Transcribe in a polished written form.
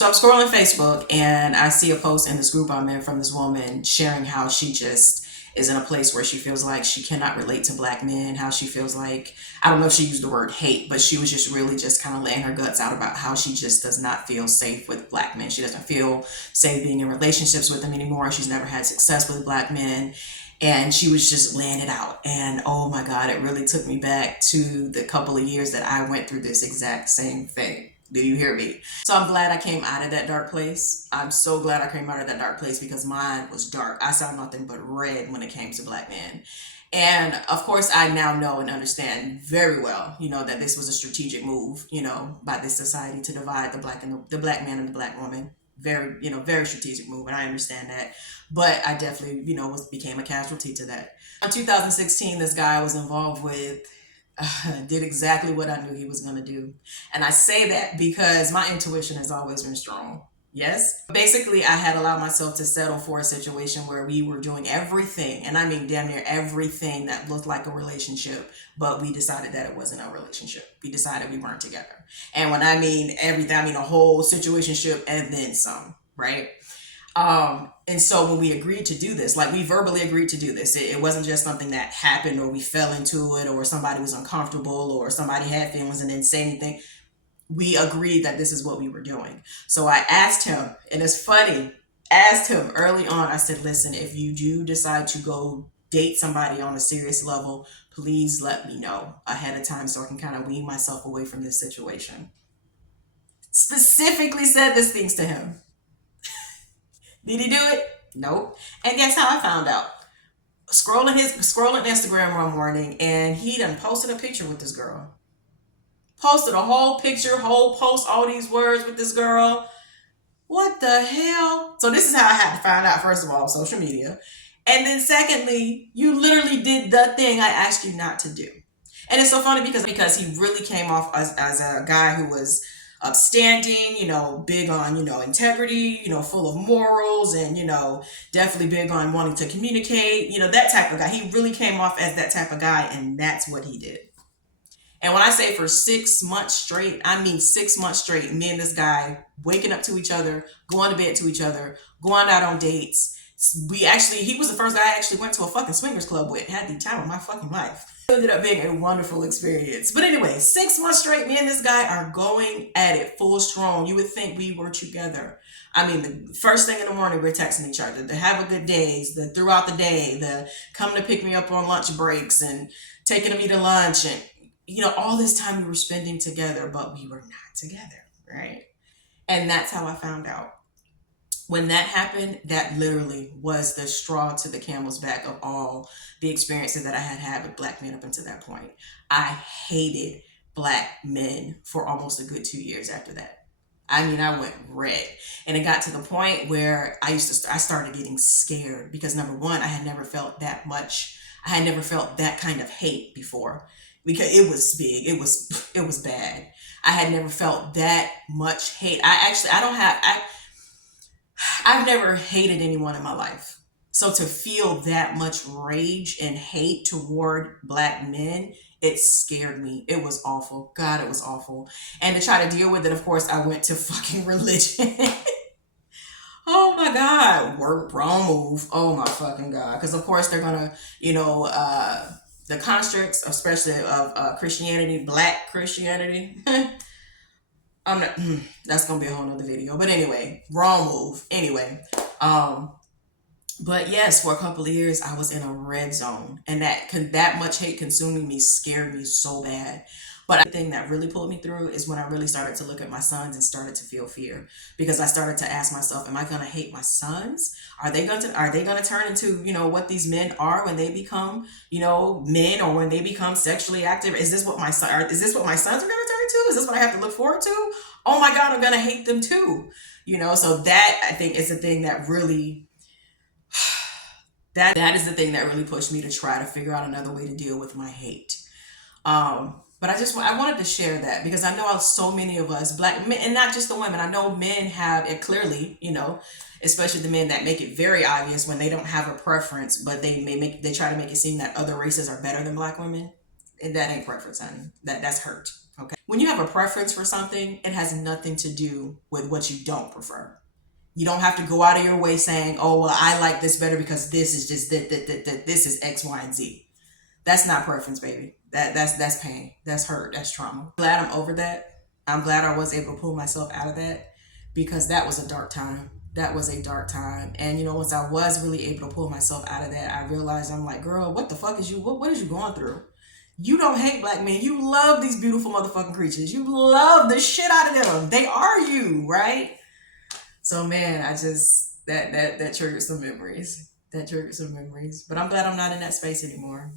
So I'm scrolling Facebook and I see a post in this group I'm in from this woman sharing how she just is in a place where she feels like she cannot relate to black men, how she feels like, I don't know if she used the word hate, but she was just really just kind of laying her guts out about how she just does not feel safe with black men. She doesn't feel safe being in relationships with them anymore. She's never had success with black men. And she was just laying it out. And oh my God, it really took me back to the couple of years that I went through this exact same thing. Do you hear me? So I'm glad I came out of that dark place. I'm so glad I came out of that dark place because mine was dark. I saw nothing but red when it came to black men. And of course, I now know and understand very well, that this was a strategic move, by this society to divide the black man and the black woman. Very, very strategic move, and I understand that. But I definitely, became a casualty to that. In 2016, this guy I was involved with did exactly what I knew he was going to do. And I say that because my intuition has always been strong. Yes. Basically, I had allowed myself to settle for a situation where we were doing everything, and I mean damn near everything that looked like a relationship, but we decided that it wasn't a relationship. We decided we weren't together. And when I mean everything, I mean a whole situationship and then some, right? And so when we agreed to do this, like we verbally agreed to do this, it wasn't just something that happened or we fell into it or somebody was uncomfortable or somebody had feelings and didn't say anything. We agreed that this is what we were doing. So I asked him, and it's funny, asked him early on, I said, listen, if you do decide to go date somebody on a serious level, please let me know ahead of time so I can kind of wean myself away from this situation. Specifically said these things to him. Did he do it? Nope. And guess how I found out? Scrolling Instagram one morning, and he done posted a picture with this girl. Posted a whole picture, whole post, all these words with this girl. What the hell? So this is how I had to find out, first of all, social media. And then secondly, you literally did the thing I asked you not to do. And it's so funny because he really came off as a guy who was upstanding, big on, integrity, full of morals and, definitely big on wanting to communicate, that type of guy. He really came off as that type of guy, and that's what he did. And when I say for 6 months straight, I mean 6 months straight, me and this guy waking up to each other, going to bed to each other, going out on dates. He was the first guy I actually went to a fucking swingers club with. Had the time of my fucking life. It ended up being a wonderful experience. But anyway, 6 months straight, me and this guy are going at it full strong. You would think we were together. I mean, the first thing in the morning, we're texting each other. The have a good days, the throughout the day, the come to pick me up on lunch breaks and taking me to lunch and all this time we were spending together, but we were not together, right? And that's how I found out. When that happened, that literally was the straw to the camel's back of all the experiences that I had had with black men up until that point. I hated black men for almost a good 2 years after that. I mean, I went red. And it got to the point where I started getting scared because number one, I had never felt that kind of hate before. Because it was big, it was bad. I had never felt that much hate. I've never hated anyone in my life. So to feel that much rage and hate toward black men, it scared me. It was awful. God, it was awful. And to try to deal with it, of course, I went to fucking religion. Oh my God, wrong move. Oh my fucking God. Because of course they're gonna, the constructs, especially of Christianity, black Christianity. I'm not. That's gonna be a whole nother video. But anyway, wrong move. Anyway, but yes, for a couple of years I was in a red zone, and that much hate consuming me scared me so bad. But the thing that really pulled me through is when I really started to look at my sons and started to feel fear, because I started to ask myself, am I going to hate my sons? Are they going to turn into, what these men are when they become, men, or when they become sexually active? Is this what my sons are going to turn into? Is this what I have to look forward to? Oh my God, I'm going to hate them too. So that I think is the thing that really, that is the thing that really pushed me to try to figure out another way to deal with my hate. But I wanted to share that because I know so many of us, black men, and not just the women, I know men have it clearly, especially the men that make it very obvious when they don't have a preference, but they try to make it seem that other races are better than black women. And that ain't preference, honey. That's hurt. Okay. When you have a preference for something, it has nothing to do with what you don't prefer. You don't have to go out of your way saying, oh, well, I like this better because this is just this is X, Y, and Z. That's not preference, baby. That's pain. That's hurt. That's trauma. Glad I'm over that. I'm glad I was able to pull myself out of that because that was a dark time. That was a dark time. And once I was really able to pull myself out of that, I realized I'm like, girl, what the fuck is you what is you going through? You don't hate black men. You love these beautiful motherfucking creatures. You love the shit out of them. They are you, right? So man, I just that triggered some memories. That triggered some memories. But I'm glad I'm not in that space anymore.